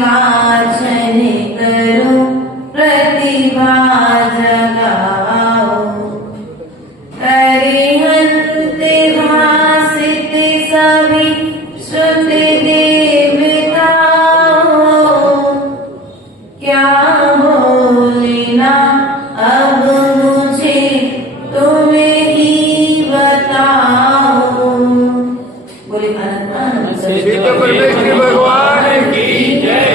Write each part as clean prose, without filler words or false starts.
वाचन करो प्रतिभा जगाओ। अरिहंत भासित सभी श्रुति देवताओ। क्या बोलना अब मुझे तुम ही बताओ। बोले भगवान की जय।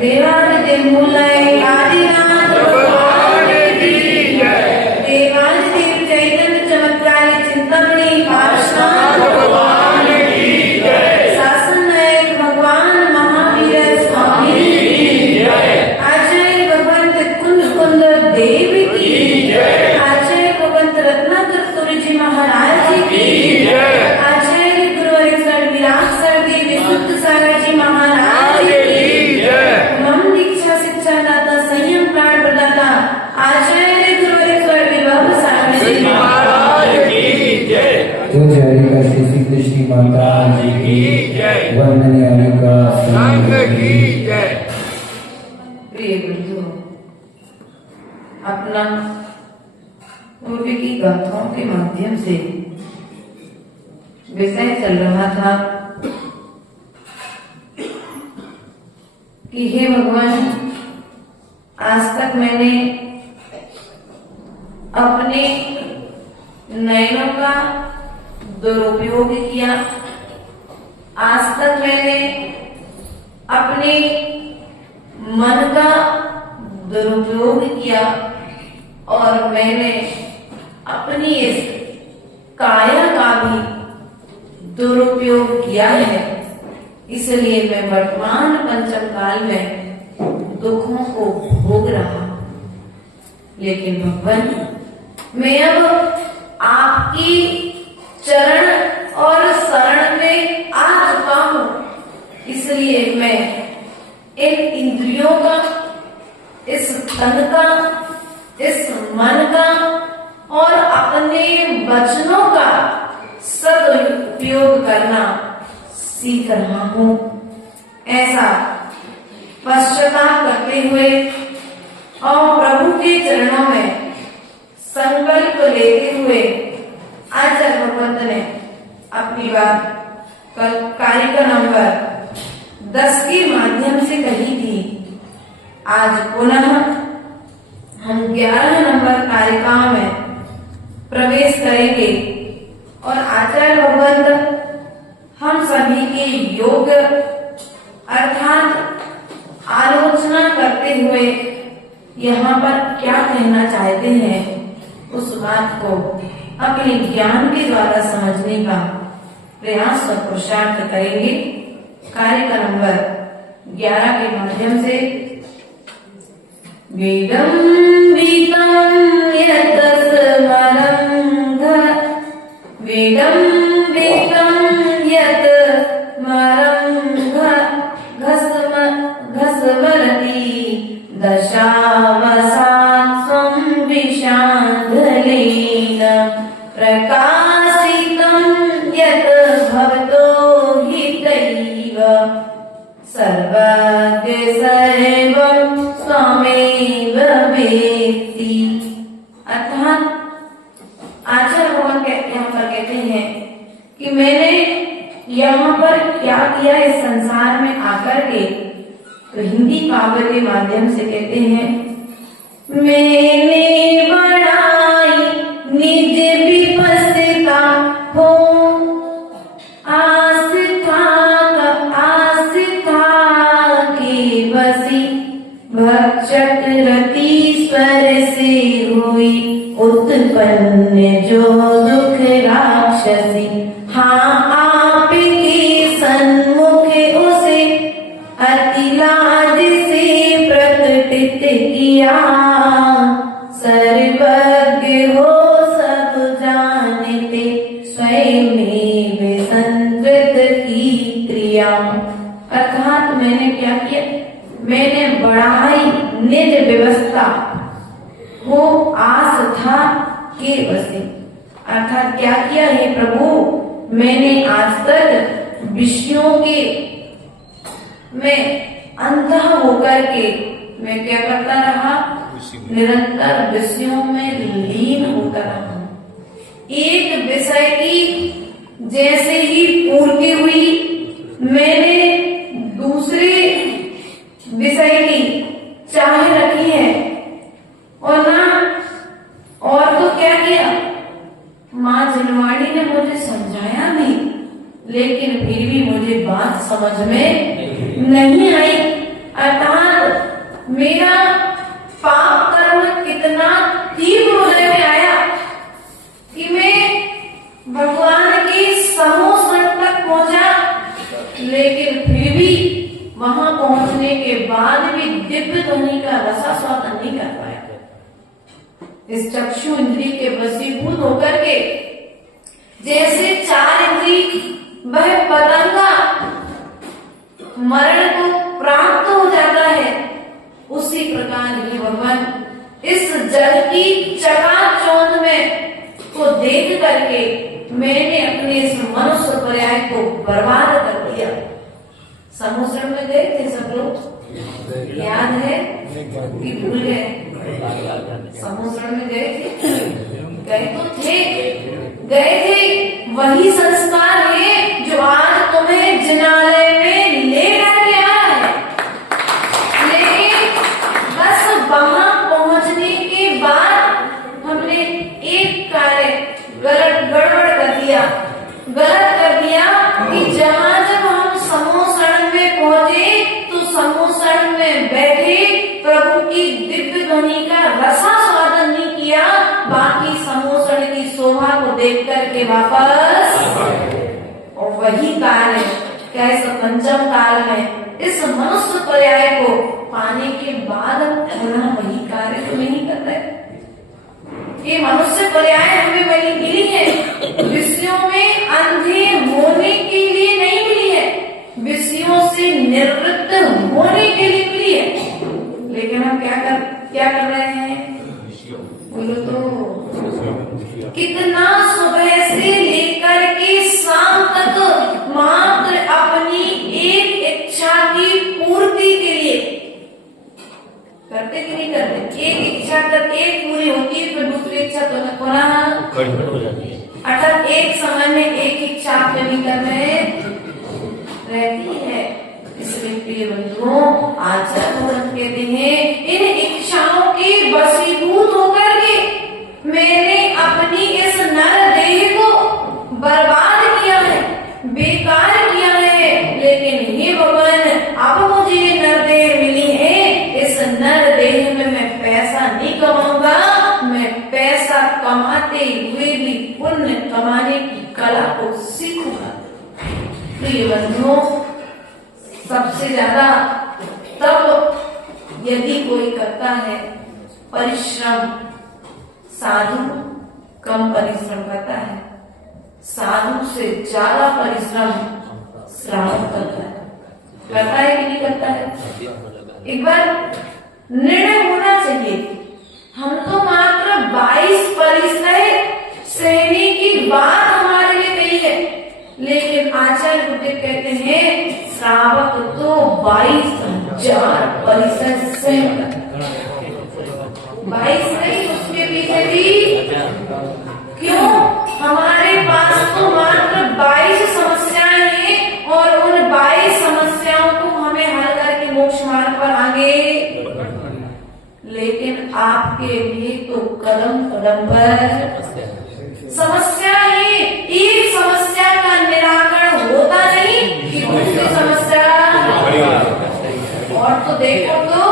देवादिदेव मूलय आदिनाथ भगवान की जय। देवादिदेव चैतन्य चमत्कारी चिंतामणि पार्श्वनाथ भगवान की जय। शासन नायक भगवान महावीर स्वामी की जय। आचार्य भगवंत कुंज कुंद देव की जय। आचार्य भगवंत रत्नाकर सूर्य जी महाराज जी की जय। आचार्य गुरुवर सर विराट सर देव विशुद्ध सागर जी महाराज जी की जय। मम दीक्षा शिक्षा दाता संयम प्राण प्रदाता आचार्य गुरुवर सर विभव सागर जी महाराज की जय। जो हरिका श्री कृष्ण माता जी की जय। वंदनीय हरिका संघ की जय। प्रिय बंधु, अपना पूर्व की गाथाओं के माध्यम से विषय चल रहा था कि हे भगवान, आज तक मैंने अपने नयनों का दुरुपयोग किया। आज तक मैंने अपने मन का दुरुपयोग किया और मैंने अपनी इस काया का भी दुरुपयोग किया है। इसलिए मैं वर्तमान पंचम काल में दुखों को भोग रहा हूं। लेकिन भगवान, मैं अब आपकी चरण और शरण में आ चुका हूं। इसलिए मैं इन इंद्रियों का, इस तन का, इस मन का और अपने वचनों का सदुपयोग करना सीख रहा हूं। ऐसा पश्चाताप करते हुए और प्रभु के चरणों में संकल्प लेते हुए आचार्य भगवंत ने अपनी बात कल कारिका नंबर 10 के माध्यम से कही थी। आज पुनः हम 11 नंबर कारिका में प्रवेश करेंगे और आचार्य भगवंत हम सभी के योग अर्थात आलोचना करते हुए यहाँ पर क्या कहना चाहते हैं, उस बात को अपने ज्ञान के द्वारा समझने का प्रयास और पुरुषार्थ करेंगे। कारिका नंबर 11 के माध्यम से विडम्बितं यत् स्मरं विडम्बितं यत् स्मरं घस्मरति दशावसात् स्वं विषाङ्घ्लेन प्रकाशितं यत् भवतो हितैव सर्वज्ञ सर्वं स्वमेव वेत्ति। अर्थात आचार्य भगवान यहाँ पर कहते हैं कि मैंने यहाँ पर क्या किया इस संसार में आकर के, तो हिंदी काव्य के माध्यम से कहते हैं, मैंने बढ़ाई निज विपस्थिता हो आस्था की बसी भक्षक रतीश्वर से हुई उत्पन्न जो दुख राक्षसी। हाँ, आपके सन्मुख उसे अति लाज से प्रकटित किया। सर्वज्ञ हो सब जानते स्वयं में संतृत की क्रिया। अर्थात मैंने क्या किया, मैंने बढ़ाई निज व्यवस्था हो आस्था के बसे। अर्थात क्या किया है प्रभु, मैंने आज तक विषयों के में अंधा होकर के मैं क्या करता रहा, निरंतर विषयों में लीन होता रहा। एक विषय की जैसे ही पूर्ति हुई, मैंने दूसरे विषय की चाह रखी है और ना, और तो क्या किया, माँ जिनवाणी ने मुझे समझाया भी, लेकिन फिर भी मुझे बात समझ में नहीं आई। अर्थात मेरा पाप कर्म कितना तीव्र हृदय में आया कि मैं भगवान के समोसन तक पहुंचा, लेकिन फिर भी वहां पहुंचने के बाद भी दिव्य ध्वनि का रसास्वादन नहीं कर पाया। इस चक्षु इंद्रिय के वशीभूत होकर के जैसे चार इंद्रिय वह पतंगा मरण को प्राप्त हो जाता है, उसी प्रकार ही भगवान इस जल की चकाचौंध में को देख करके मैंने अपने इस मनुष्य पर्याय को बर्बाद कर दिया। समुद्र में गए थे सब लोग, याद है कि भूल गए? समुद्र में गए थे, गए तो थे, वही संस्कार है जो आज तुम्हें जिनालय में लेकर के आया है। लेकिन बस वहां पहुंचने के बाद हमने एक कार्य गड़बड़ कर दिया, गलत कर दिया कि जहां जब हम समोसण में पहुंचे तो समोसण में बैठे प्रभु की दिव्य ध्वनि का रसास्वादन नहीं किया, बाकी समोसण की शोभा को देख करके वापस। और वही काल है, कैसे पंचम काल में इस मनुष्य पर्याय को पाने के बाद हम पुनः वही कार्य तो नहीं कर रहे। ये मनुष्य पर्याय हमें वही मिली है, विषयों में अंधे होने के लिए नहीं मिली है, विषयों से निवृत्त होने के लिए मिली है। लेकिन हम क्या कर रहे हैं? बोलो तो, कितना सुबह से लेकर के शाम तक मात्र अपनी एक इच्छा की पूर्ति के लिए करते कि नहीं करते? एक इच्छा तक एक पूरी होती है, फिर दूसरी इच्छा तो पुनः हो जाती है। अर्थात एक समय में एक इच्छा आपके भीतर में रहती है। इसलिए प्रिय बंधुओं, आचार्य कहते हैं इन इच्छाओं के वशीभूत होकर के मैंने अपनी इस नर देह को बर्बाद किया है, बेकार किया है। लेकिन हे भगवान, अब मुझे ये नर देह मिली है, इस नर देह में मैं पैसा नहीं कमाऊंगा, मैं पैसा कमाते हुए भी पुण्य कमाने की कला को सीखूंगा। प्रिय बंधुओं, सबसे ज्यादा तब यदि कोई करता है परिश्रम, साधु कम परिश्रम करता है, साधु से ज्यादा परिश्रम श्रावक करता है कि नहीं करता है? एक बार निर्णय होना चाहिए। हम तो मात्र 22 परिश्रम सहने की बात हमारे लिए कही है, लेकिन आचार्य बुद्धिक कहते हैं श्रावक तो 22,000 परिश्रम सहन करता है। 22 नहीं, उसके पीछे भी क्यों? हमारे पास तो मात्र 22 समस्याएं हैं और उन 22 समस्याओं को हमें हल करके मोक्ष मार्ग पर आगे। लेकिन आपके लिए तो कदम कदम पर समस्या है। एक समस्या का निराकरण होता नहीं कि दूसरी समस्या। और तो देखो तो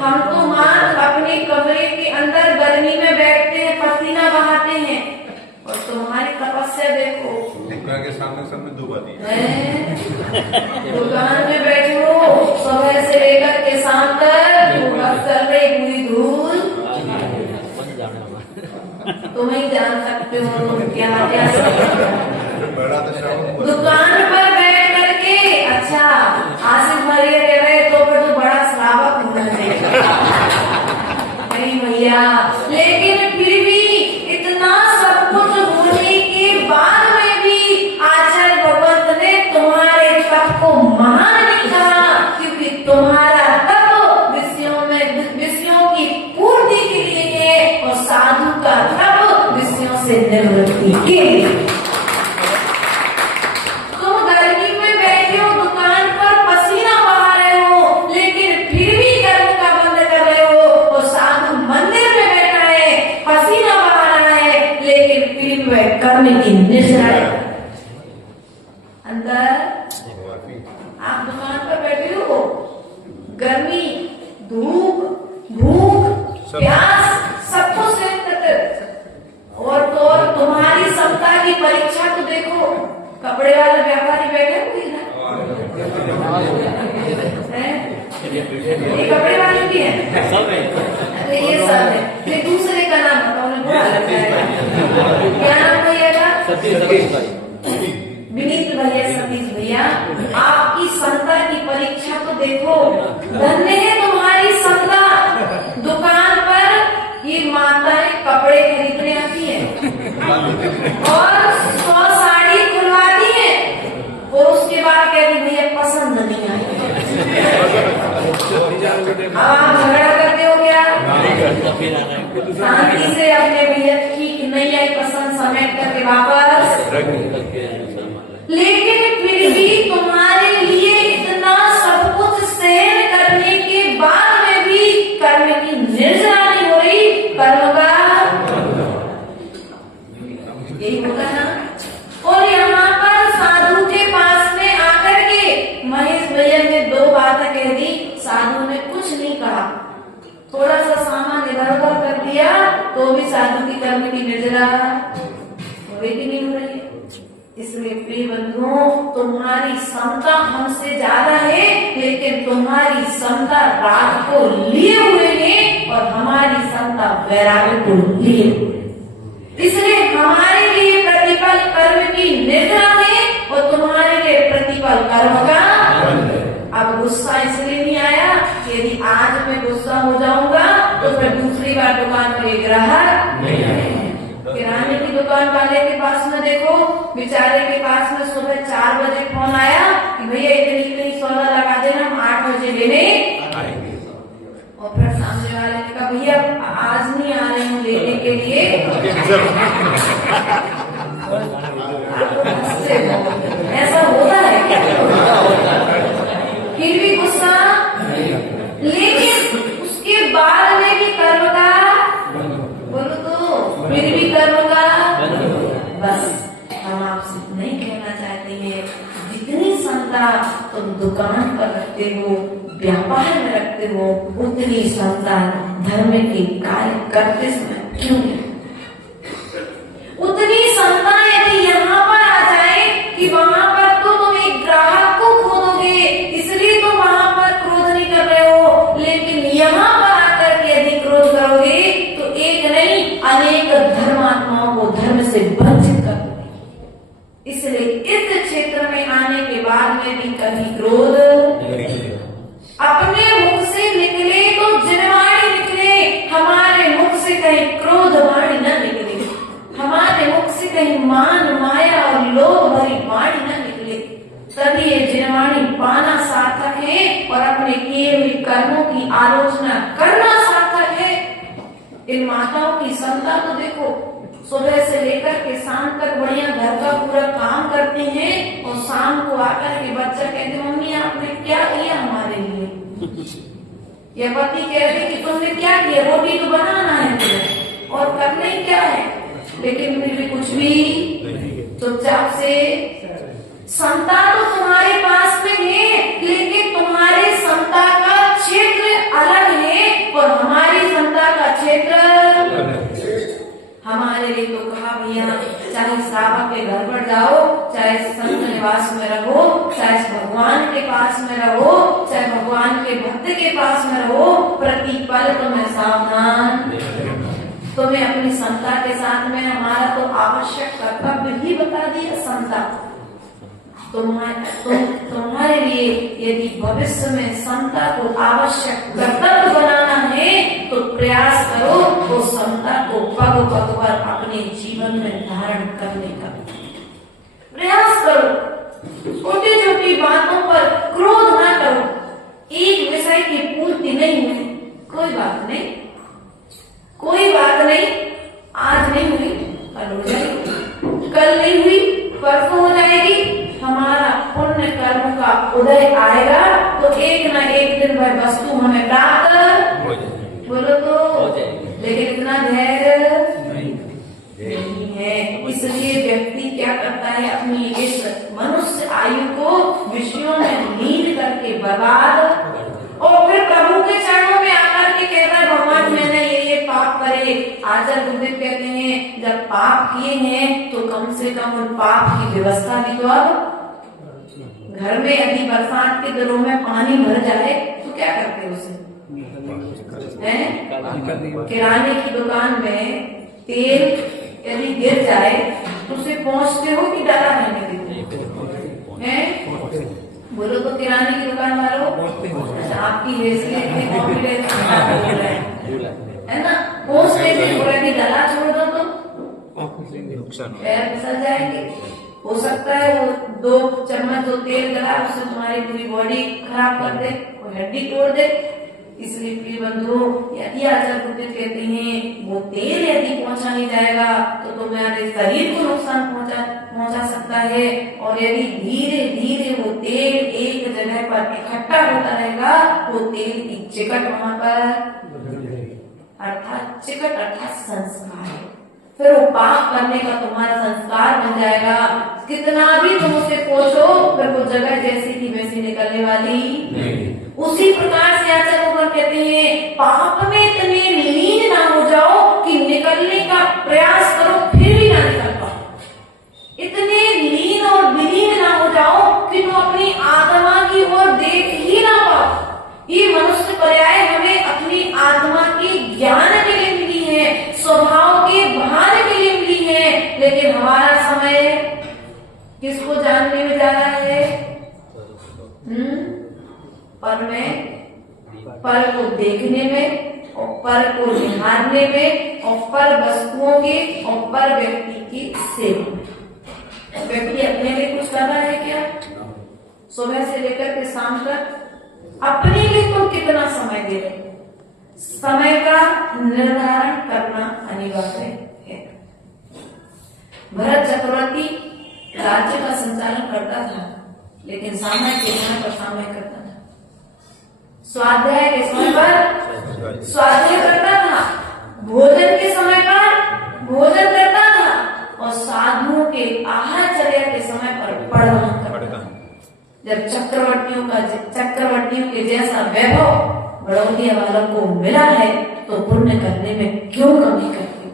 हम तो मात्र अपने कमरे के अंदर गर्मी में बैठते हैं, पसीना बहाते हैं, और तुम्हारी तपस्या देखो। दुकान के सामने दुकान दुकान में बैठे हो सुबह से लेकर के शाम तक, चल रही पूरी धूल, तुम ही जान सकते हो क्या क्या। दुकान पर बैठ करके अच्छा आसिफ भैया कह रहे तो फिर तो बड़ा श्रावक होना चाहिए। नहीं भैया, लेकिन फिर भी इतना सब कुछ होने के बाद में भी आचार्य भगवंत ने तुम्हारे तप को महान नहीं कहा, क्योंकि तुम्हारा निवृत्ति के लिए। तुम गर्मी में बैठे हो दुकान पर, पसीना बहा रहे हो, लेकिन फिर भी कर्म का बंद कर रहे हो। और साधु मंदिर में बैठा है, पसीना बहा रहा है, लेकिन फिर भी वह कर्म की निष्ठा अंदर। आप दुकान पर बैठे हो, गर्मी, धूप, भूख, प्यास सब कुछ सहन करते हो। और तो और तुम्हारी क्षमता की परीक्षा तो देखो, कपड़े वाले व्यापारी बैठे हुए हैं, ये कपड़े वाले भी हैं, अरे ये सब है। फिर दूसरे का नाम बताओ, उन्हें बुरा लगता है, क्या नाम भैया का? विनीत भैया, सतीश भैया। आपकी क्षमता की परीक्षा तो देखो, धन्य है तुम्हारी क्षमता। दुकान पर ये माताएं कपड़े खरीदने आती है और 100 साड़ी खुलवाती है, और उसके बाद कहती भैया पसंद नहीं आई। अब आप झगड़ा करते हो क्या? शांति से अपने भैया ठीक नहीं आई पसंद, समेट करके वापस। लेकिन फिर भी तुम्हारे लिए इतना सब कुछ सहन करने के बाद में भी कर्म की निर्जरा नहीं हो रही, कर्म का यही होगा ना। और यहाँ पर साधु के पास में आकर के महेश भैया ने 2 बातें कह दी, साधु ने कुछ नहीं कहा, थोड़ा सा सामान इधर उधर कर दिया, तो भी साधु की कर्म की निर्जरा होगी नहीं हो रही। इसलिए प्रिय बंधुओं, तुम्हारी क्षमता हमसे ज्यादा है, लेकिन तुम्हारी क्षमता राग को लिए हुए है और हमारी क्षमता वैराग्य को लिए हुए। इसलिए हमारे लिए प्रतिफल कर्म की निद्रा है और तुम्हारे लिए प्रतिफल कर्म का। अब गुस्सा इसलिए नहीं आया कि यदि आज मैं गुस्सा हो जाऊंगा तो फिर दूसरी बार दुकान पर एक ग्राहक नहीं आएगा। किराने की दुकान वाले के पास में देखो, बेचारे के पास में सुबह 4 बजे फोन आया कि भैया इतनी इतनी सौदा लगा देना, हम 8 बजे लेने आएंगे। और फिर सामने वाले ने कहा भैया आज नहीं आ रही हूँ लेने के लिए। ऐसा होता है क्या? फिर भी गुस्सा, लेकिन उसके बाद में भी कर्म का बोलो तो फिर भी कर्म का। बस हम आपसे नहीं कहना चाहते हैं, जितनी क्षमता तुम दुकान पर रखते हो, व्यापार में रखते हो, उतनी क्षमता धर्म के कार्य करते समय क्यों नहीं? उतनी क्षमता यदि यहाँ पर आ जाए कि वहाँ पर तो तुम एक ग्राहक को खोदोगे, इसलिए तुम वहाँ पर क्रोध नहीं कर रहे हो, लेकिन यहाँ पर आकर के यदि क्रोध करोगे तो एक नहीं अनेक धर्मात्माओं को धर्म से वंचित कर दोगे। इसलिए इस क्षेत्र में आने के बाद में भी कभी क्रोध अपने मुख से निकले तो जिनवाणी निकले, हमारे मुख से कहीं क्रोध वाणी न निकले, हमारे मुख से कहीं मान माया और लोभ भरी वाणी न निकले, तभी ये जिनवाणी पाना सार्थक है और अपने किए हुए कर्मों की आलोचना करना सार्थक है। इन माताओं की क्षमता तो देखो, सुबह से लेकर के शाम तक बढ़िया घर का पूरा काम करते हैं और शाम को आकर के बच्चा कहते मम्मी आपने क्या किया हमारे लिए? या पति कह रहे कि तुमने क्या किया, रोटी तो बनाना है तुम्हें और करना ही क्या है, लेकिन फिर भी कुछ भी चुपचाप से। क्षमता तो तुम्हारे पास में है, लेकिन तुम्हारे क्षमता का क्षेत्र अलग है और हमारी क्षमता का क्षेत्र हमारे लिए तो कहा भैया, चाहे श्रावक के घर पर जाओ, चाहे संत निवास में रहो, चाहे भगवान के पास में रहो, चाहे भगवान के भक्त के पास में रहो, प्रतिपल तुम्हें सावधान, तुम्हें अपनी क्षमता के साथ में हमारा तो आवश्यक कर्तव्य ही बता दिया। क्षमता तुम्हारे लिए यदि भविष्य में क्षमता को आवश्यक कर्तव्य बनाना है तो प्रयास करो, तो क्षमता को पग पग पर अपने जीवन में धारण करने का प्रयास करो। छोटी छोटी बातों पर क्रोध न करो। एक विषय की पूर्ति नहीं हुई, कोई बात नहीं, कोई बात नहीं, आज नहीं हुई कल हो जाएगी। लेकिन इतना धैर्य नहीं है। इसलिए व्यक्ति क्या करता है, अपनी इस मनुष्य आयु को विषयों में लीन करके बर्बाद, और फिर प्रभु के चरणों में आकर के कहता है भगवान मैंने ये पाप करे। आचार्य गुरुदेव कहते हैं जब पाप किए हैं तो कम से कम उन पाप की व्यवस्था भी तो अब घर में यदि बरसात के दिनों में पानी भर जाए तो क्या करते उसे, किराने की दुकान में तेल यदि गिर जाए तो उसे पहुंचते हो कि डरा रहने देते हैं? बोलो तो किराने की दुकान वालों, अच्छा आपकी हैसियत में कॉन्फिडेंस है ना, पहुंच लेते बोला कि डला छोड़ दो तो पैर फिसल जाएंगे। हो सकता है वो 2 चम्मच जो तेल डला उससे तुम्हारी पूरी बॉडी खराब कर दे, कोई हड्डी तोड़ दे। इसलिए प्रिय बंधुओं, यदि आचार्य गुरुदेव कहते हैं वो तेल यदि पहुंचा नहीं जाएगा तो तुम्हारे शरीर को नुकसान पहुंचा सकता है, और यदि धीरे धीरे वो तेल एक जगह पर इकट्ठा होता रहेगा, वो तेल की चिकट वहां पर अर्थात चिकट अर्थात संस्कार है, फिर वो पाप करने का तुम्हारा संस्कार बन जाएगा। कितना भी तुम उसे कोसो फिर वो जगह जैसी थी वैसी निकलने वाली नहीं। उसी प्रकार से आचार्य कहते हैं पाप में इतने लीन ना हो जाओ कि निकलने का प्रयास करो फिर भी ना निकल पाओ। इतने लीन और विलीन ना हो जाओ कि तुम अपनी आत्मा की ओर देख ही ना पाओ। ये मनुष्य पर्याय हमें अपनी आत्मा के ज्ञान के लिए मिली है, स्वभाव के भान के लिए मिली है, लेकिन हमारा समय किसको जानने में जा रहा है? पर को देखने में और पर को निहारने में और पर वस्तुओं के और पर व्यक्ति की सेवा। व्यक्ति अपने लिए कुछ कर रहा है क्या? सुबह से लेकर के शाम तक अपने लिए तो कितना समय दे रहे? समय का निर्धारण करना अनिवार्य है। भरत चक्रवर्ती राज्य का संचालन करता था, लेकिन समय के समय पर समय करता था, स्वाध्याय के समय पर स्वाध्याय करता था, भोजन के समय पर भोजन करता था, और साधुओं के आहारचर्या के समय पर पढ़ना करता था। जब चक्रवर्तियों के जैसा वैभव बड़ौदिया वालों को मिला है तो पुण्य करने में क्यों कमी करते हो?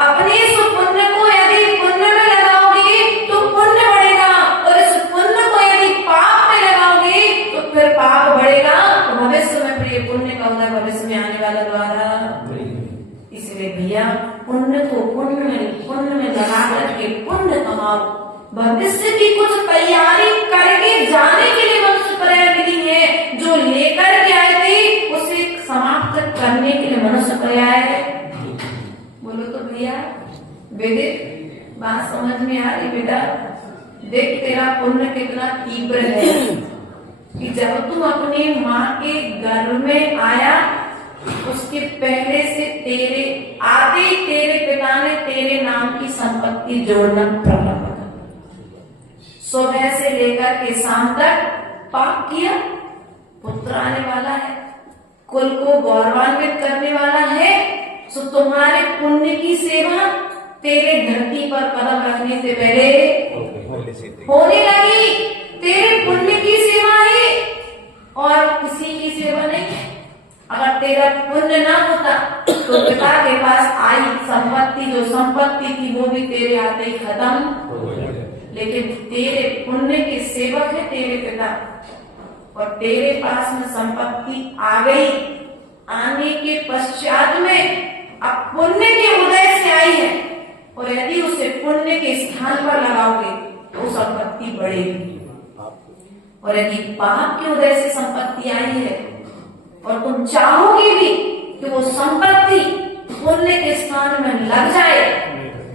अपने इस पुण्य को यदि पुण्य में लगाओगे तो पुण्य बढ़ेगा, और इस पुण्य को यदि पाप में लगाओगे तो फिर पाप बढ़ेगा। तो भविष्य में प्रिय पुण्य का उदय भविष्य में आने वाला द्वारा। इसलिए भैया पुण्य को पुण्य में लगा करके पुण्य कमाओ। भविष्य की कुछ तैयारी करके जाने के लिए मनुष्य पर्याय मिली है, जो लेकर के आए थे उसे समाप्त करने के लिए मनुष्य पर्याय है। बोलो तो भैया वेदिक बात समझ में आ रही? बेटा देख तेरा पुण्य कितना तीव्र है कि जब तू अपनी माँ के गर्भ में आया उसके पहले से तेरे आते तेरे पिता ने तेरे नाम की संपत्ति जोड़ना प्रारंभ कर, सुबह से लेकर के शाम तक पाप किया, पुत्र आने वाला है, कुल को गौरवान्वित करने वाला है। सो तुम्हारे पुण्य की सेवा तेरे धरती पर कदम रखने से पहले होने लगी। तेरे पुण्य की सेवा है और किसी की सेवा नहीं। अगर तेरा पुण्य ना होता तो पिता के पास आई संपत्ति, जो संपत्ति थी वो भी तेरे आते ही खत्म। लेकिन तेरे पुण्य के सेवक है तेरे पिता, और तेरे पास में संपत्ति आ गई। आने के पश्चात में अब पुण्य के उदय से आई है, और यदि उसे पुण्य के स्थान पर लगाओगे तो संपत्ति बढ़ेगी। और यदि पाप के उदय से संपत्ति आई है और तुम चाहोगे भी कि वो संपत्ति पुण्य के स्थान में लग जाए,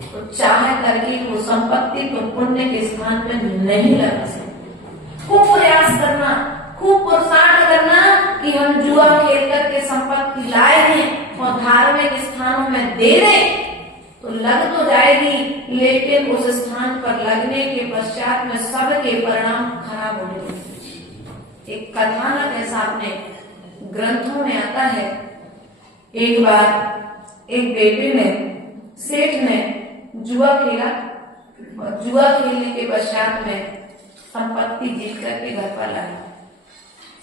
तो चाहे करके वो संपत्ति तो पुण्य के स्थान में नहीं लगा सकती। खूब प्रयास करना, खूब पुरुषार्थ करना कि हम जुआ खेल करके संपत्ति लाए हैं और धार्मिक स्थानों में दे दें, तो लग तो जाएगी, लेकिन उस स्थान पर लगने के पश्चात में सबके परिणाम खराब होने लगेंगे। एक कथानक ऐसा अपने ग्रंथों में आता है एक बार एक बेटे ने, सेठ ने जुआ खेला और जुआ खेलने के पश्चात में संपत्ति जीत करके घर पर लाया।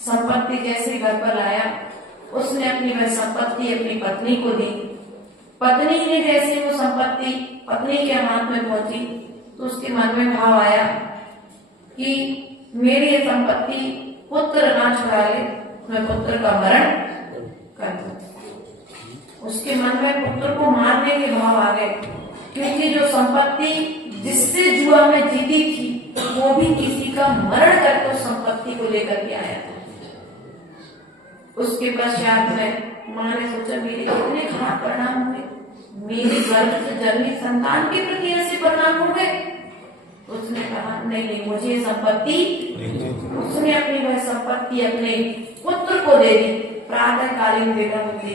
संपत्ति जैसे घर पर लाया, उसने अपनी वह संपत्ति अपनी पत्नी को दी। पत्नी ने जैसे वो संपत्ति पत्नी के हाथ में पहुंची तो उसके मन में भाव आया कि मेरी ये संपत्ति पुत्र ना छुड़ा ले, मैं पुत्र का मरण कर दूं। उसके मन में पुत्र को मारने के भाव आ गए, क्योंकि जो संपत्ति जिससे जुआ में जीती थी वो भी किसी का मरण करके उस संपत्ति को लेकर के आया था। उसके पश्चात में माँ ने सोचा मेरे कितने खराब परिणाम हुए, मेरे गर्भ से जन्मी संतान के प्रति ऐसे परिणाम हो गए। उसने कहा नहीं, मुझे संपत्ति, उसने अपनी वह संपत्ति अपने पुत्र को दे दी। प्रातःकालीन बेला होती,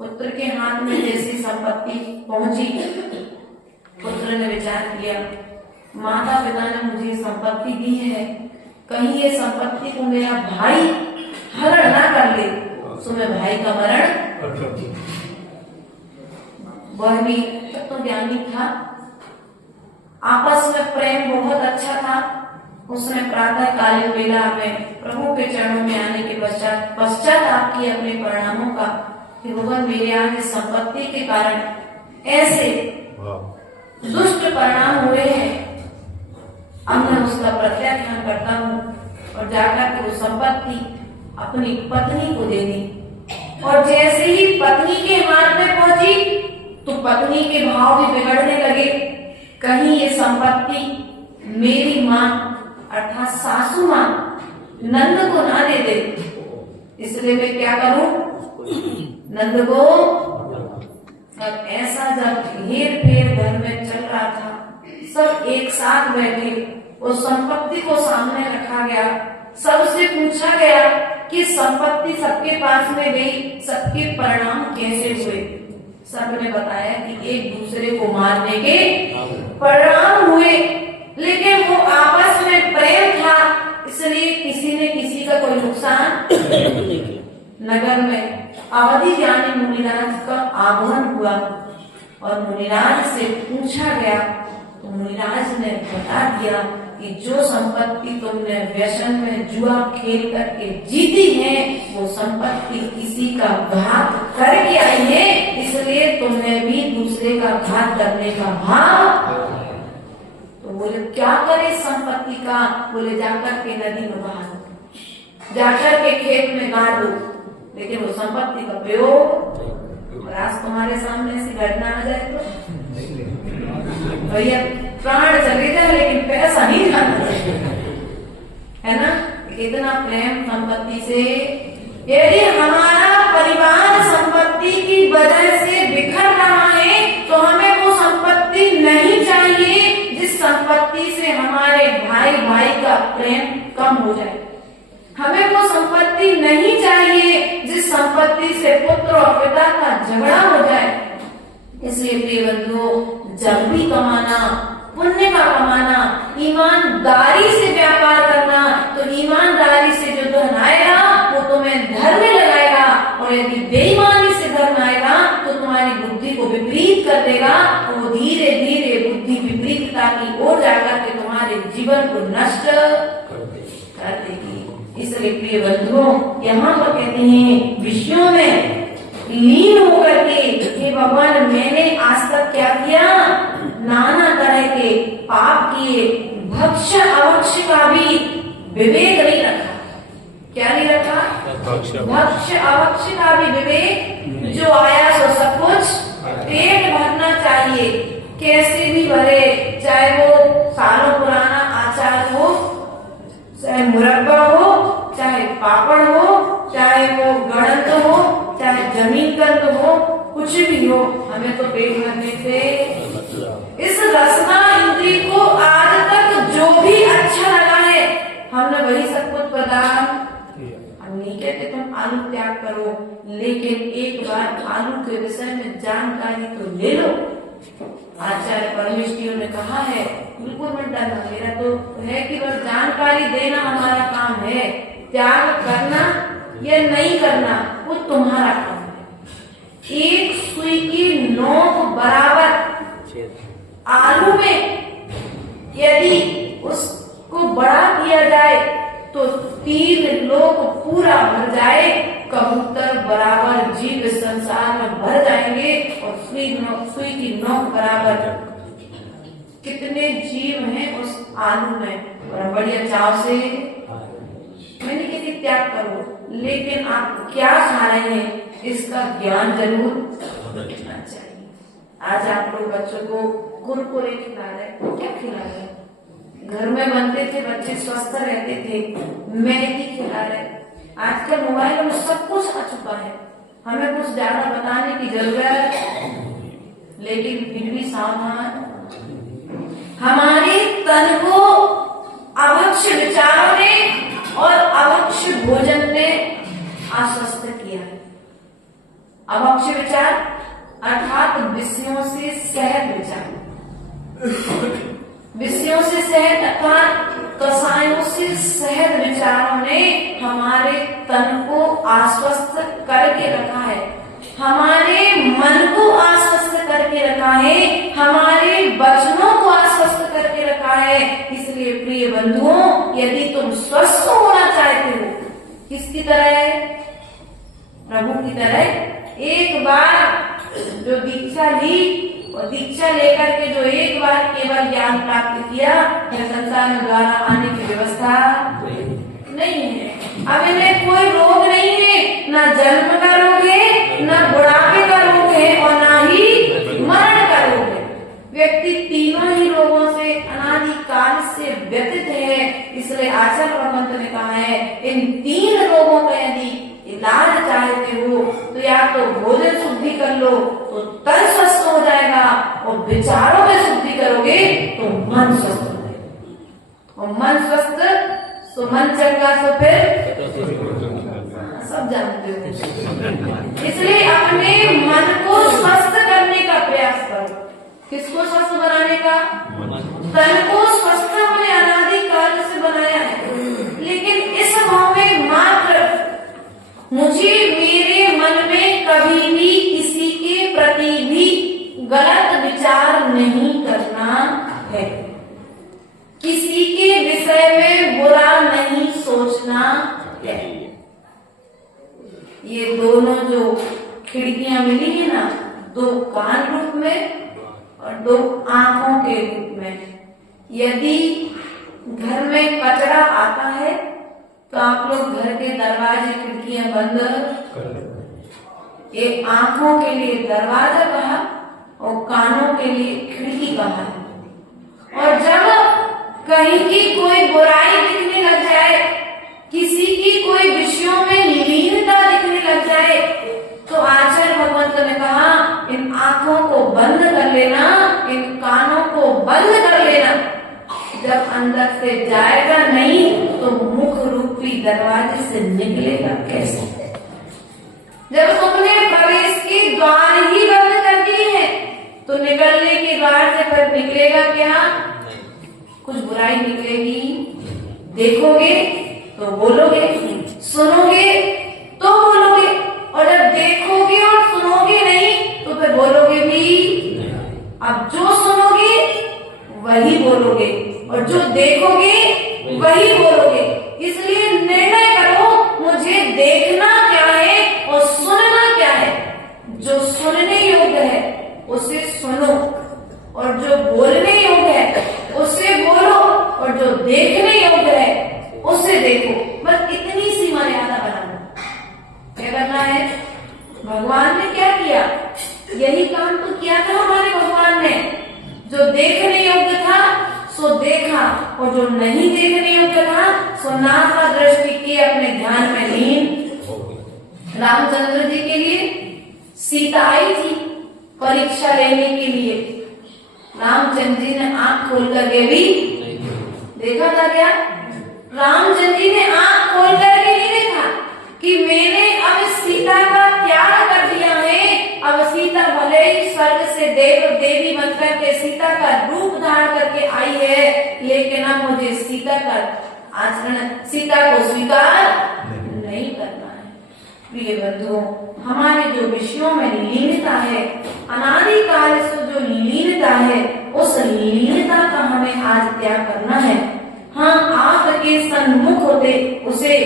पुत्र के हाथ में जैसी संपत्ति पहुंची, पुत्र ने विचार किया माता पिता ने मुझे संपत्ति दी है, कहीं ये संपत्ति को मेरा भाई हरण ना कर ले तो मैं भाई का मरण। वह भी तत्वज्ञानी था, आपस में प्रेम बहुत अच्छा था। उसने प्रातःकालीन बेला में प्रभु के चरणों में आने के पश्चाताप किए अपने परिणामों का कि भगवान मेरे आज इस संपत्ति के कारण ऐसे दुष्ट परिणाम हुए हैं, अब मैं उसका प्रत्याख्यान करता हूँ और जाकर के वो संपत्ति अपनी पत्नी को दे दी। और जैसे ही पत्नी के हाथ में पहुंची तो पत्नी के भाव भी बिगड़ने लगे, कहीं ये संपत्ति मेरी माँ अर्थात सासू माँ नंद को ना दे दे, इसलिए मैं क्या करूं, नंद को। अब ऐसा जब हेर फेर घर में चल रहा था, सब एक साथ बैठे, उस संपत्ति को सामने रखा गया, सबसे पूछा गया कि संपत्ति सबके पास में गई, सबके परिणाम कैसे हुए। सबने बताया कि एक दूसरे को मारने के परिणाम हुए, लेकिन वो आपस में प्रेम था, इसलिए किसी ने किसी का कोई नुकसान नहीं किया। नगर में अवधि ज्ञानी मुनिराज का आगमन हुआ और मुनिराज से पूछा गया तो मुनिराज ने बता दिया कि जो संपत्ति तुमने व्यसन में जुआ खेल करके जीती है वो संपत्ति किसी का घात करके आई है, इसलिए तुम्हें भी दूसरे का घात करने का भाव। तो बोले क्या करे संपत्ति का, बोले जाकर के नदी में बहा दो, जाकर के खेत में गाड़ दो, लेकिन वो संपत्ति का प्रयोग। और आज तुम्हारे सामने ऐसी घटना आ जाए तो भैया प्राण चले जाए लेकिन पैसा नहीं जाना चाहिए, है ना। इतना प्रेम संपत्ति से, यदि हमारा परिवार संपत्ति की वजह से बिखर रहा है तो हमें वो संपत्ति नहीं चाहिए जिस संपत्ति से हमारे भाई भाई का प्रेम कम हो जाए। हमें वो संपत्ति नहीं चाहिए जिस संपत्ति से पुत्र और पिता का झगड़ा हो जाए। इसलिए प्रिय बंधुओं, जब भी कमाना, पुण्य का कमाना, ईमानदारी से व्यापार करना, तो ईमानदारी से जो धन आएगा वो तुम्हें धर्म में लगाएगा, और यदि बेईमानी से धन आएगा तो तुम्हारी बुद्धि को विपरीत कर देगा, और वो धीरे धीरे बुद्धि विपरीतता की ओर जाकर के तुम्हारे जीवन को नष्ट कर देगी। इसलिए प्रिय बंधुओं, यहाँ पर कहते हैं विषयों में लीन होकर के हे भगवान मैंने आज तक क्या किया, नाना तरह के पाप किए, भक्ष्य अभक्ष्य का भी विवेक नहीं रखा। क्या नहीं रखा, भक्ष्य अभक्ष्य का भी विवेक, जो आया सो सब कुछ पेट भरना चाहिए, कैसे भी भरे, चाहे वो सालों पुराना आचार हो, चाहे मुरब्बा हो, चाहे पापड़ हो, चाहे वो गणत हो, चाहे जमीन कंद हो, कुछ भी हो, हमें तो पेट भरने से इस रसना इंद्री को आज तक जो भी अच्छा लगा है हमने वही सब कुछ प्रदान। हम नहीं कहते तुम आलू त्याग करो, लेकिन एक बार आलू के विषय में जानकारी तो ले लो। आचार्य परमेश्वर ने कहा है, बिल्कुल मत डरना, मेरा तो है कि बस जानकारी देना हमारा काम है, त्याग करना या नहीं करना वो तुम्हारा काम है। एक सुई की नोक बराबर आलू में यदि उसको बड़ा किया जाए तो 3 लोक पूरा भर जाए, कबूतर बराबर जीव संसार में भर जाएंगे और सुई की नोक बराबर कितने जीव हैं उस आलू में। और बढ़िया चाव से मैंने किसी त्याग करो, लेकिन आप क्या खा रहे हैं इसका ज्ञान जरूर होना चाहिए। आज आप लोग बच्चों को कुरकुरे खिला रहे, क्या खिला रहे? घर में बनते थे, बच्चे स्वस्थ रहते थे, मैगी खिला रहे। आजकल मोबाइल में सब कुछ आ चुका है, हमें कुछ ज्यादा बताने की जरूरत, लेकिन फिर भी सावधान। हमारे तन को अभक्ष विचारों ने और अभक्ष भोजन ने आश्वस्त किया। अभक्ष विचार अर्थात विषयों से सहित विचार, विषयों से सहित अर्थात कसायों से सहित विचारों ने हमारे तन को आश्वस्त करके रखा है, हमारे मन को आश्वस्त करके रखा है, हमारे वचनों को आश्वस्त करके रखा है। इसलिए प्रिय बंधुओं, यदि तुम स्वस्थ होना चाहते हो, किसकी तरह? प्रभु की तरह। एक बार जो दीक्षा ली और दीक्षा लेकर के जो एक बार केवल ज्ञान प्राप्त किया, यह संसार में द्वारा आने की व्यवस्था नहीं है। अब इन्हें कोई रोग नहीं है, ना जन्म का रोग है, ना बुढ़ापे का रोग है और ना ही मरण का रोग है। व्यक्ति तीनों ही रोगों से अनादि काल से व्यतीत है। इसलिए आचार्य भगवंत ने कहा है, इन 3 रोगों का यदि इलाज चाहते हो तो या तो भोजन शुद्धि कर लो तो तन स्वस्थ हो जाएगा, और विचारों में शुद्धि करोगे तो मन स्वस्थ हो जाएगा। और मन स्वस्थ तो मन चंगा, तो फिर सब जानते हो। इसलिए अपने मन को स्वस्थ करने का प्रयास करो। किसको स्वस्थ बनाने का? तन को स्वस्थ हमने अनादि काल से बनाया है, लेकिन इस भाव में मात्र मुझे मेरे मन में कभी भी किसी के प्रति भी गलत विचार नहीं करना है, किसी के विषय में बुरा नहीं सोचना है। ये दोनों जो खिड़कियां मिली है ना, 2 कान रूप में और 2 आंखों के रूप में, यदि घर में कचरा आता है तो आप लोग घर के दरवाजे खिड़कियां बंद कर। एक आंखों के लिए दरवाजा कहा और कानों के लिए खिड़की कहा है। और जब कहीं की कोई बुराई दिखने लग जाए, किसी की कोई विषयों में लीनता दिखने लग जाए, तो आचार्य भगवंत ने कहा, इन आंखों को बंद कर लेना, इन कानों को बंद कर लेना। जब अंदर से जाएगा नहीं तो मुख रूपी दरवाजे से निकलेगा कैसे? जब तुमने प्रवेश के द्वार ही बंद कर दिए हैं तो निकलने के द्वार से फिर निकलेगा क्या? कुछ बुराई निकलेगी। देखोगे तो बोलोगे, सुनोगे तो बोलोगे, और जब देखोगे और सुनोगे नहीं तो फिर बोलोगे भी। अब जो सुनोगे वही बोलोगे और जो देखोगे वही बोलोगे। इसलिए निर्णय करो, मुझे देखना क्या है और सुनना क्या है। जो सुनने योग्य है उसे सुनो, और जो बोलने योग्य है उसे बोलो, और जो देखने योग्य है उसे देखो। बस इतनी सी मर्यादा बनाना। क्या करना है? भगवान ने क्या किया? यही काम तो किया था हमारे भगवान ने। जो देखने योग्य था सो देखा, और जो नहीं देखने योग्य था सो नासा दृष्टि के अपने ध्यान में लीन। रामचंद्र जी के लिए सीता आई थी परीक्षा लेने के लिए। रामचंद्र जी ने आंख खोल करके भी देखा था क्या? रामचंद्र जी ने आंख खोल करके नहीं देखा कि मैंने अब सीता का त्याग कर दिया है। अब सीता भले ही स्वर्ग से देव देवी बनकर के सीता का रूप धारण करके आई है, लेकिन अब मुझे सीता का आचरण, सीता को स्वीकार नहीं करना है। प्रिय बंधुओं, हमारे जो विषयों में लीनता है, अनादिकाल से जो लीनता है, उस लीनता का हमें आज त्याग करना है। हाँ, आपके सन्मुख होते उसे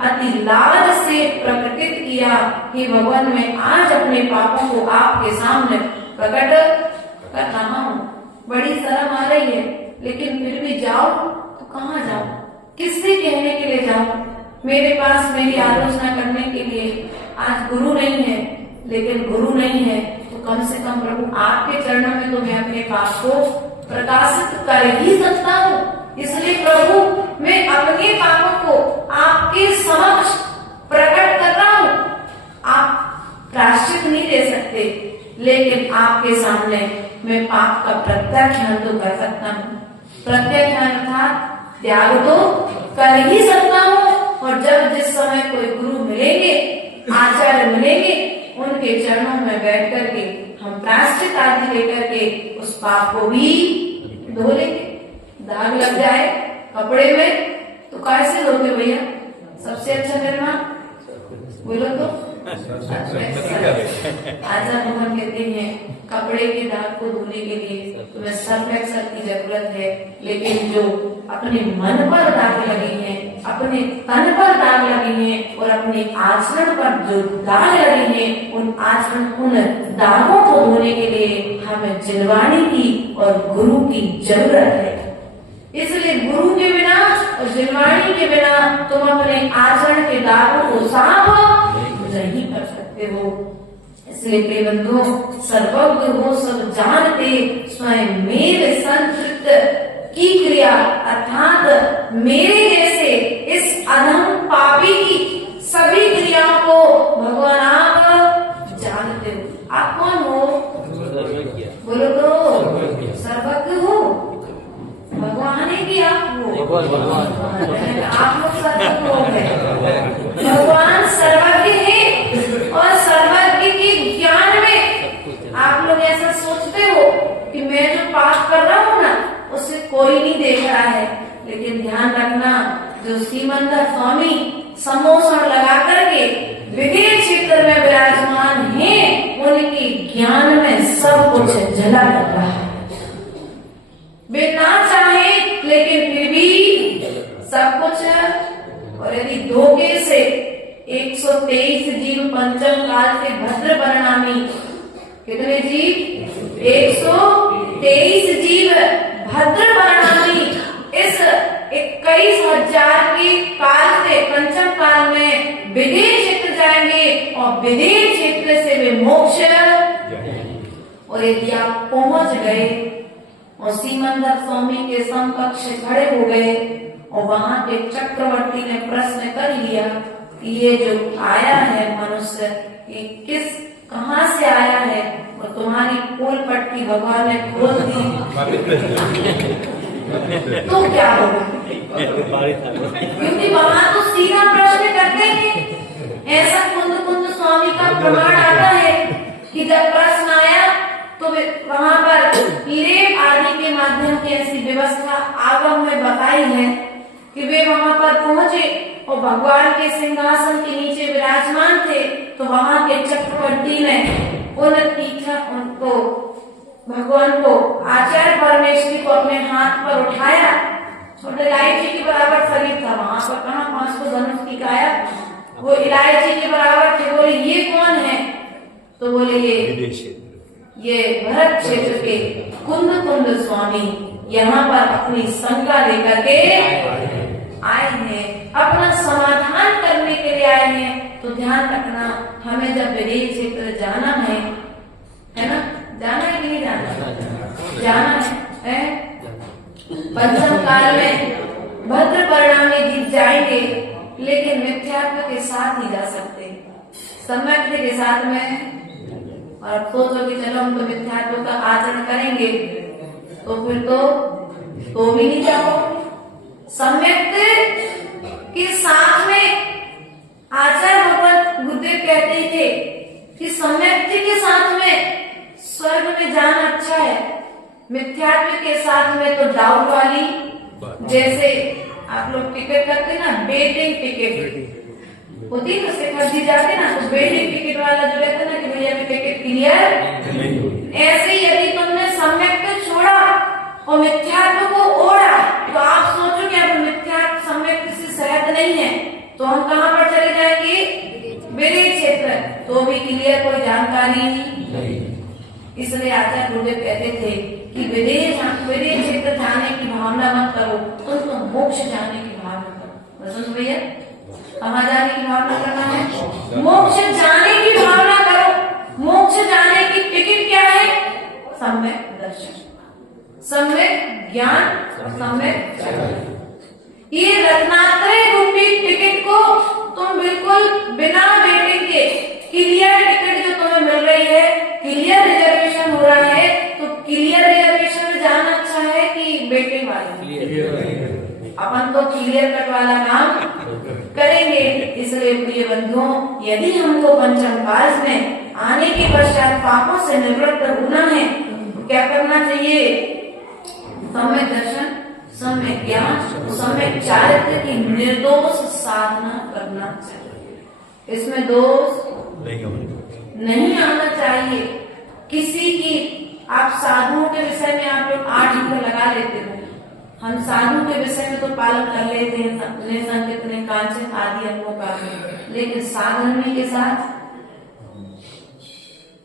अति लाज से प्रकटित किया कि भगवान मैं आज अपने पापों को आपके सामने प्रकट कर रहा हूँ। बड़ी शर्म आ रही है, लेकिन फिर भी जाओ तो कहाँ जाओ, किससे कहने के लिए जाओ? मेरे पास मेरी आलोचना करने के लिए आज गुरु नहीं है, लेकिन गुरु नहीं है तो कम से कम प्रभु आपके चरणों में तो मैं अपने पाप को प्रकाशित कर ही सकता हूँ। इसलिए प्रभु मैं अपने पापों को आपके समक्ष प्रकट कर रहा हूँ। आप प्रायश्चित नहीं दे सकते, लेकिन आपके सामने मैं पाप का प्रत्याख्यान तो कर सकता हूँ। प्रत्याख्यान था त्याग तो कर ही सकता हूँ। और जब जिस समय कोई गुरु मिलेंगे, आचार्य मिलेंगे, उनके चरणों में बैठ करके हम प्रायश्चित आदि लेकर के उस पाप को भी धो लेंगे। दाग लग जाए कपड़े में तो कैसे धोते भैया? सबसे अच्छा निर्माण बोलो तो आचार्य भगवान कहते हैं कपड़े के दाग को धोने के लिए तुम्हें सर्फ एक्सेल की जरूरत है, लेकिन जो अपने मन पर दाग लगे हैं, अपने तन पर दाग लगे हैं और अपने आचरण पर जो दाग लगे हैं, उन आचरण उन दागों को धोने के लिए हमें जिलवाणी की और गुरु की जरूरत है। इसलिए गुरु के बिना और जिलवाणी के बिना तुम अपने आचरण के दागों को साफ नहीं कर सकते हो। इसलिए प्रिय बंधुओं, सर्वज्ञ हो सब जानते, स्वयं मेरे संतृप्त की क्रिया अर्थात मेरे जैसे इस अधम पापी की सभी क्रियाओं को भगवान आप जानते हो। आप कौन हो? बोलो तो सर्वज्ञ हो। भगवान है कि आप हो? आप लोग सर्वज्ञ हो गए। भगवान सर्वज्ञ है और सर्वज्ञ के ज्ञान में आप लोग ऐसा सोचते हो कि मैं जो पाप कर रहा हूँ ना उसे कोई नहीं देख रहा है, लेकिन ध्यान रखना जो श्रीमंदर स्वामी समोसन लगा करके विदेश क्षेत्र में विराजमान हैं, उनके ज्ञान में सब कुछ झलक रहा है। वे ना चाहे लेकिन फिर भी सब कुछ है। और यदि धोखे से 123 जीव पंचम काल से भद्र परिणामी, कितने जीव? 123 जीव भद्र परिणामी इस 21,000 की काल से पंचम काल में विदेह क्षेत्र जाएंगे और विदेह क्षेत्र से वे मोक्ष। और यदि आप पहुंच गए और सीमंदर स्वामी के समकक्ष खड़े हो गए और वहां के चक्रवर्ती ने प्रश्न कर लिया कि ये जो आया है मनुष्य, ये कहाँ से आया है, और तुम्हारी पोल पट्टी भगवान ने खोल दी तो क्या होगा? क्योंकि वहां तो सीधा प्रश्न करते हैं। ऐसा कुंद कुंद स्वामी का प्रमाण आता है कि जब प्रश्न आया तो वहां पर हीरे आदि के माध्यम की ऐसी व्यवस्था आगम में बताई है कि वे वहां पर पहुंचे और भगवान के सिंहासन के नीचे विराजमान थे। तो वहां के चक्रवर्ती ने उनको भगवान को आचार्य परमेश्वरी को अपने हाथ पर उठाया। छोटे इलायची के बराबर शरीर था, वहां पर कहाँ 500 धनुष की काया, वो इलायची के बराबर थे। बोले ये कौन है? तो बोले ये भरत क्षेत्र के कुंद कुंद स्वामी यहाँ पर अपनी शंका लेकर के आए हैं, अपना समाधान करने के लिए आए हैं। तो ध्यान रखना, हमें जब विदेह क्षेत्र जाना है ना, जाना है कि नहीं जाना? जाना है। पंचम काल में भद्र परिणामी जीत जाएंगे, लेकिन मिथ्यात्व के साथ ही जा सकते, सम्यक के साथ में। और सोचो कि चलो हम तो मिथ्यात्व का आचरण करेंगे, तो फिर तो भी नहीं जाओ। सम्यक के साथ में आचार्य भगवत गुरुदेव कहते थे कि सम्यक के साथ में स्वर्ग में जाना अच्छा है, मिथ्यात्व के साथ में तो डाउट वाली, जैसे आप लोग टिकट करते ना, बेटिंग टिकट होती है, उससे खरीदी जाती ना, वेटिंग टिकट वाला जो रहता है ना कि भैया अभी टिकट क्लियर, ऐसे ही यदि तुमने सम्यक को छोड़ा और मिथ्यात्व को ओढ़ा तो आप सोचो कि अब मिथ्यात्व सम्यक से सहज नहीं है तो हम कहाँ पर चले जाएंगे, विरेक क्षेत्र, तो भी क्लियर कोई जानकारी नहीं। इसलिए आचार्य गुरुदेव कहते थे कि विदेश क्षेत्र जाने की भावना मत करो, तुम तो मोक्ष जाने की भावना करो। बसंत भैया कहाँ जाने की भावना करना है, मोक्ष जाने की भावना करो। मोक्ष जाने की टिकट क्या है, सम्यक दर्शन, सम्यक ज्ञान, सम्यक चरण। ये रत्नात्रय रूपी टिकट को तुम बिल्कुल बिना वेटिंग के, क्लियर टिकट जो तुम्हें मिल रही है, क्लियर रिजर्वेशन हो रहा है, तो क्लियर रिजर्वेशन में जाना अच्छा है कि वेटिंग वाला? अपन तो क्लियर कट वाला काम करेंगे। इसलिए प्रिय बंधुओं, यदि हमको पंचम काल में आने के पश्चात पापों से निवृत्त होना है तो क्या करना चाहिए, सम्यक दर्शन, सम्यक ज्ञान, सम्यक चारित्र की निर्दोष साधना करना चाहिए। इसमें दोष नहीं आना चाहिए किसी की। आप साधुओं के विषय में आप लोग 8 अंक लगा लेते हो, हम साधु के विषय में तो पालन कर लेते हैं, संकित ने कांचन आदि अंगों का, लेकिन साधर्मी के साथ,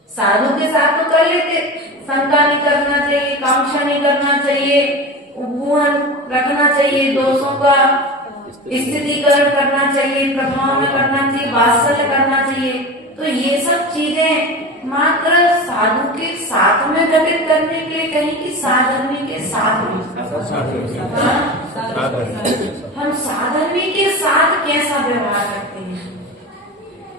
साधु के साथ तो कर लेते, शंका नहीं करना चाहिए, कांक्षा नहीं करना चाहिए, उपगुण रखना चाहिए, दोषों का स्थितिकरण करना चाहिए, प्रभाव में करना चाहिए, वात्सल्य करना चाहिए। तो ये सब चीजें मात्र साधु के साथ में घटित करने के लिए कहीं कि साधर्मी के साथ में, हम साधर्मी के साथ कैसा व्यवहार करते हैं।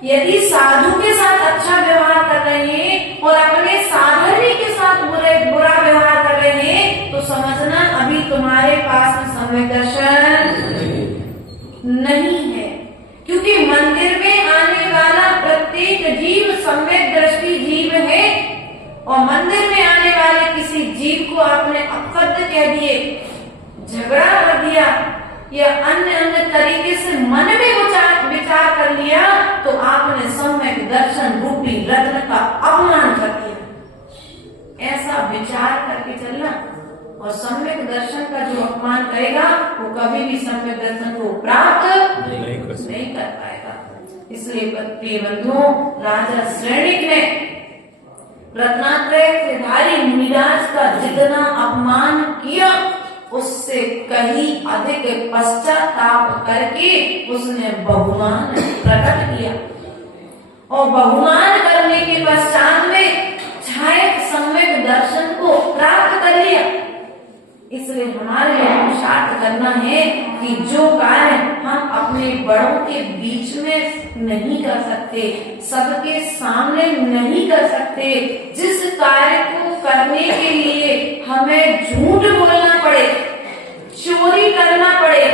यदि साधु के साथ अच्छा व्यवहार कर रहे हैं और अपने साधर्मी के साथ बुरा व्यवहार कर रहे हैं तो समझना अभी तुम्हारे पास में सम्यक दर्शन नहीं है। क्योंकि मंदिर में आने वाला प्रत्येक जीव सम्यक दृष्टि जीव है, और मंदिर में आने वाले किसी जीव को आपने अपशब्द कह दिए, झगड़ा कर दिया या अन्य तरीके से मन में विचार कर लिया तो आपने सम्यक दर्शन रूपी रत्न का अपमान कर दिया। ऐसा विचार करके चलना, और सम्यक दर्शन का जो अपमान करेगा वो कभी भी सम्यक दर्शन को प्राप्त नहीं कर पाएगा। इसलिए प्रिय बंधुओं, राजा श्रेणिक ने रत्नात्रय से धारी मुनिराज का जितना अपमान किया उससे कहीं अधिक पश्चाताप करके उसने बहुमान प्रकट किया, और बहुमान करने के पश्चात में छायक सम्यक दर्शन को प्राप्त कर लिया। इसलिए हमारे लिए पुरुषार्थ करना है कि जो कार्य हम अपने बड़ों के बीच में नहीं कर सकते, सबके सामने नहीं कर सकते, जिस कार्य को करने के लिए हमें झूठ बोलना पड़े, चोरी करना पड़े,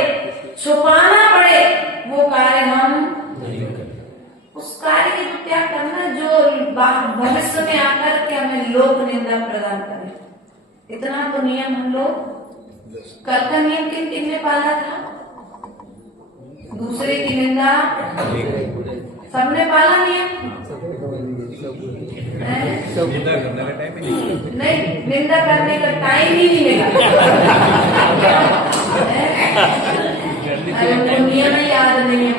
छुपाना पड़े, वो कार्य हम उस कार्य की तो त्याग करना जो भविष्य में आकर के हमें लोक निंदा प्रदान करे। इतना तो नियम हम लोग करता, नियम किन किन ने पाला था, दूसरे की निंदा सबने पाला नियम, नहीं निंदा करने का टाइम ही नहीं मिला। अरे उनको नियम ही याद नहीं है,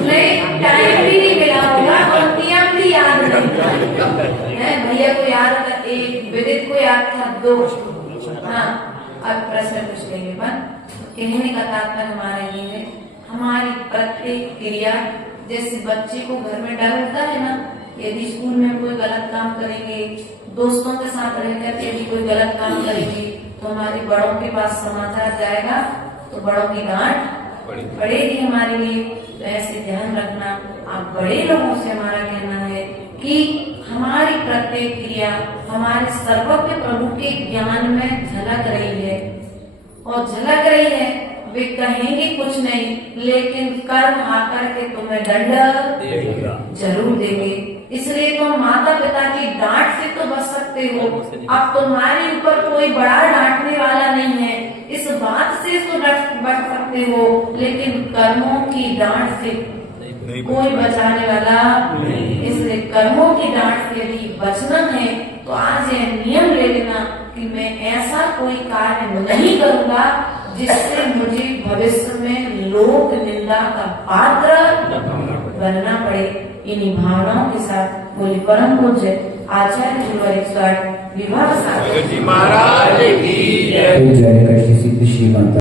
नहीं टाइम भी नहीं मिला होगा और नियम भी याद नहीं है। भैया को याद था, एक विदित को याद था 2। हाँ, अब प्रश्न पूछ लेंगे। कहने का तात्पर्य हमारे ये है, हमारी प्रत्येक क्रिया, जैसे बच्चे को घर में डर होता है ना, यदि स्कूल में कोई गलत काम करेंगे, दोस्तों के साथ रहकर यदि कोई गलत काम करेंगे तो हमारे बड़ों के पास समाचार जाएगा तो बड़ों की डांट पड़ेगी हमारे लिए। तो ऐसे ध्यान रखना। आप बड़े लोगों से हमारा कहना है कि हमारी प्रत्येक क्रिया हमारे सर्वज्ञ प्रभु के ज्ञान में झलक रही है, और झलक रही है। वे कहेंगे कुछ नहीं, लेकिन कर्म आकर के तुम्हें दंड जरूर देंगे। इसलिए तुम माता पिता की डांट से तो बच सकते हो। अब तुम्हारे ऊपर कोई बड़ा डांटने वाला नहीं है, इस बात से तो बच सकते हो, लेकिन कर्मों की डांट से नहीं कोई बचाने वाला इसलिए कर्मों की डांट से यदि बचना है तो आज यह नियम ले लेना कि मैं ऐसा कोई कार्य नहीं करूंगा जिससे मुझे भविष्य में लोक निंदा का पात्र बनना पड़े। इन्हीं भावनाओं के साथ बोली परम पूज्य आचार्य गुरुवर 108 विभाग जी महाराज की जय। जय कृष्ण सिद्ध श्री माता